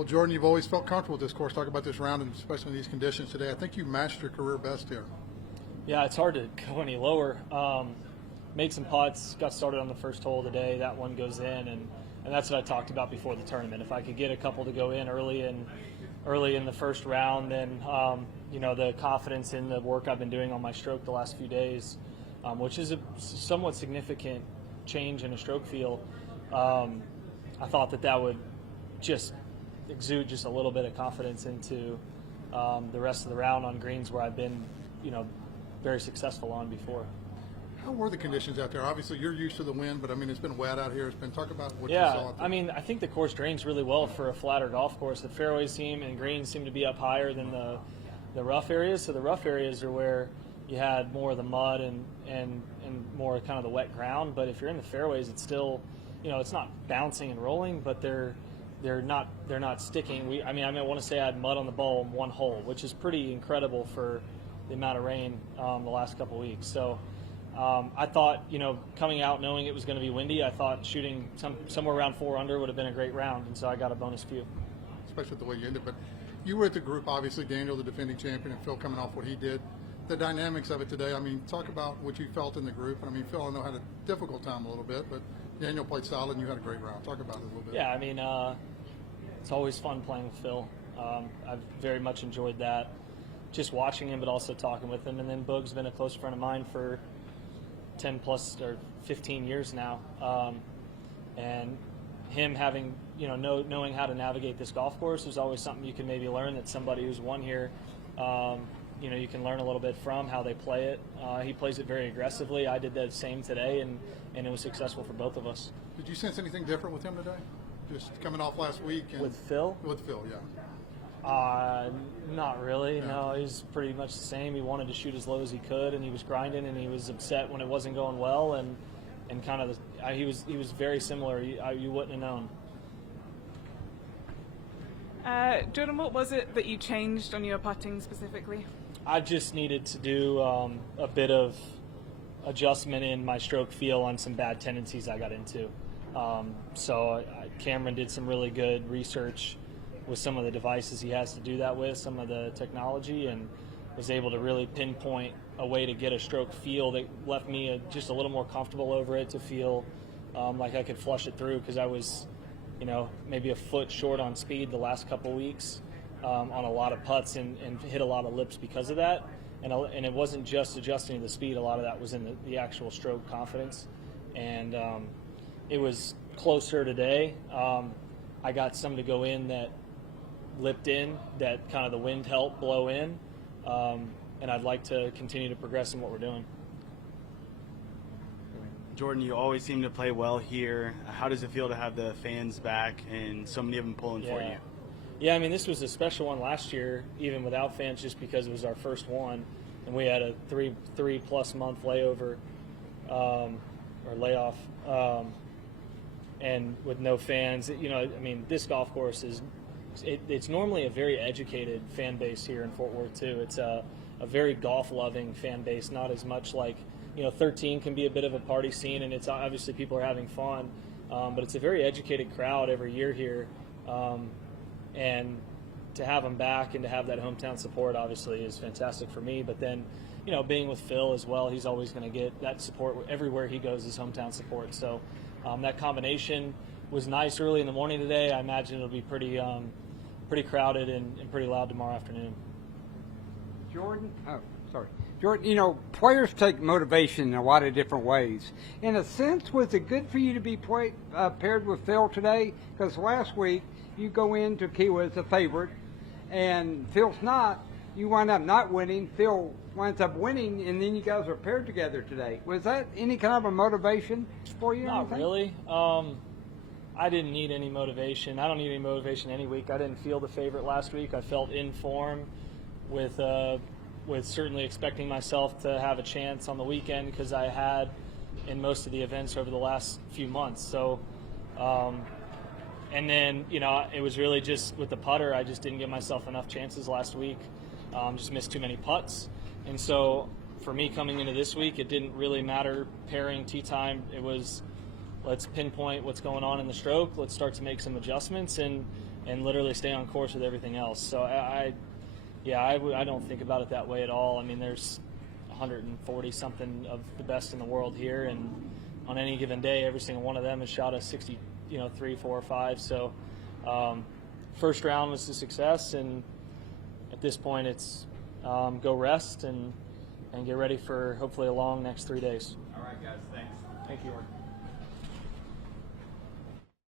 Well, Jordan, you've always felt comfortable with this course. Talk about this round, and especially in these conditions today. I think you matched your career best here. Yeah, it's hard to go any lower. Made some putts, got started on the first hole today. That one goes in, and that's what I talked about before the tournament. If I could get a couple to go in early in the first round, then the confidence in the work I've been doing on my stroke the last few days, which is a somewhat significant change in a stroke feel. I thought that would just exude just a little bit of confidence into the rest of the round on greens where I've been, very successful on before. How were the conditions out there? Obviously, you're used to the wind, but I mean, it's been wet out here. It's been. Talk about what you saw out there. I mean, I think the course drains really well for a flatter golf course. The fairways and greens seem to be up higher than the rough areas. So the rough areas are where you had more of the mud and more kind of the wet ground. But if you're in the fairways, it's still, it's not bouncing and rolling, but they're not sticking. I want to say I had mud on the ball in one hole, which is pretty incredible for the amount of rain the last couple of weeks. So I thought, coming out knowing it was going to be windy, I thought shooting somewhere around 4 under would have been a great round, and so I got a bonus few. Especially the way you ended. But you were at the group, obviously, Daniel, the defending champion, and Phil coming off what he did. The dynamics of it today, talk about what you felt in the group. Phil, I know, had a difficult time a little bit, but Daniel played solid, and you had a great round. Talk about it a little bit. Yeah, it's always fun playing with Phil. I've very much enjoyed that, just watching him, but also talking with him. And then Boog's been a close friend of mine for 10 plus or 15 years now, and him having knowing how to navigate this golf course is always something you can maybe learn, that somebody who's won here you can learn a little bit from how they play it. He plays it very aggressively. I did the same today, and it was successful for both of us. Did you sense anything different with him today, just coming off last week? With Phil, yeah. Not really. Yeah. No, he's pretty much the same. He wanted to shoot as low as he could, and he was grinding, and he was upset when it wasn't going well, and kind of he was very similar. You wouldn't have known. Jordan, what was it that you changed on your putting specifically? I just needed to do a bit of adjustment in my stroke feel on some bad tendencies I got into. So Cameron did some really good research with some of the devices he has to do that with, some of the technology, and was able to really pinpoint a way to get a stroke feel that left me just a little more comfortable over it, to feel like I could flush it through, because I was, maybe a foot short on speed the last couple weeks on a lot of putts, and hit a lot of lips because of that. And it wasn't just adjusting the speed. A lot of that was in the actual stroke confidence. And it was closer today. I got some to go in that lipped in, that kind of the wind helped blow in. And I'd like to continue to progress in what we're doing. Jordan, you always seem to play well here. How does it feel to have the fans back and so many of them pulling for you? Yeah, this was a special one last year, even without fans, just because it was our first one, and we had a three plus month layover or layoff, and with no fans. This golf course it's normally a very educated fan base here in Fort Worth too. It's a very golf loving fan base, not as much like 13 can be a bit of a party scene, and it's obviously people are having fun, but it's a very educated crowd every year here. And to have them back and to have that hometown support obviously is fantastic for me. But then, being with Phil as well, he's always going to get that support everywhere he goes, his hometown support. So that combination was nice early in the morning today. I imagine it'll be pretty crowded and pretty loud tomorrow afternoon. Jordan, players take motivation in a lot of different ways. In a sense, was it good for you to be paired with Phil today? Because last week, you go into Kiawah as a favorite, and Phil's not. You wind up not winning. Phil winds up winning, and then you guys are paired together today. Was that any kind of a motivation for you? Not really. I didn't need any motivation. I don't need any motivation any week. I didn't feel the favorite last week. I felt in form with certainly expecting myself to have a chance on the weekend, because I had in most of the events over the last few months. So, and then, it was really just with the putter, I just didn't give myself enough chances last week. Just missed too many putts. And so for me coming into this week, it didn't really matter pairing tee time. It was, let's pinpoint what's going on in the stroke. Let's start to make some adjustments. And and literally stay on course with everything else. So I don't think about it that way at all. I mean, there's 140 something of the best in the world here, and on any given day, every single one of them has shot a 60, 3, 4, 5. So first round was a success, and at this point, it's go rest and get ready for hopefully a long next 3 days. All right, guys. Thanks. Thank you.